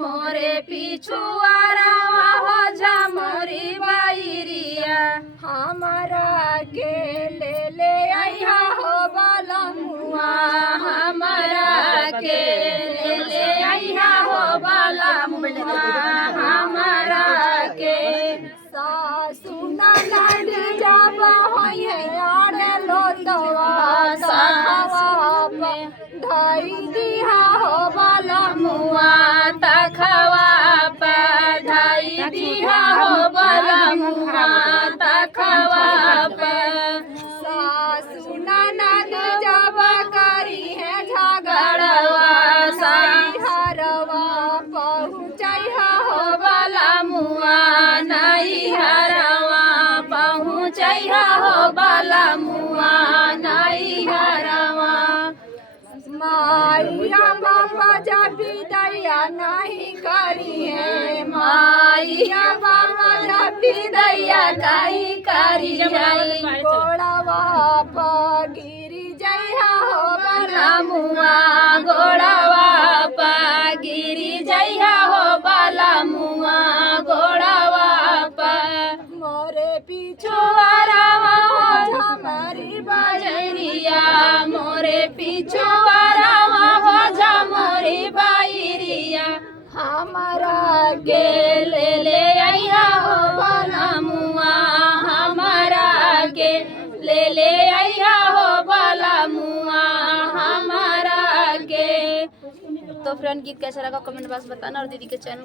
मोरे पिछुआरावा हो झमरी बैरिया हमारा के ले आइहा हो बलमुआ हमारा के ले आइहा हो बलमुआ हमारा के सासु ननद जब होइहे आड़े लोटवा तखवा पे धई दिहा हो बलमुआ तखवा पे धई दिहा हो बलमुआ तखवा पे सासु ननद जब करी है झगड़वा सैहरवा पहुँचैहा हो बलमुआ नैहरवा पहुँचैहा हो बलमुआ नैहरवा माइया बाबा जब विदैया नहीं करी है माइया बाबा जब विदैया नहीं करी है गोड़वा पर गिरी जइहा हो बलमुआ गोड़वा पर गिरी जइहा हो बलमुआ गोड़वा पर मोरे पिछुआरावा हो झमरी बैरिया मोरे पिछुआरावा हो झमरी बैरिया हमारा के ले आइहा हो बलमुआ हमारा के ले आइहा हो बलमुआ हमारा के। तो फ्रेंड गीत कैसा लगा कमेंट बॉक्स बताना और दीदी के चैनल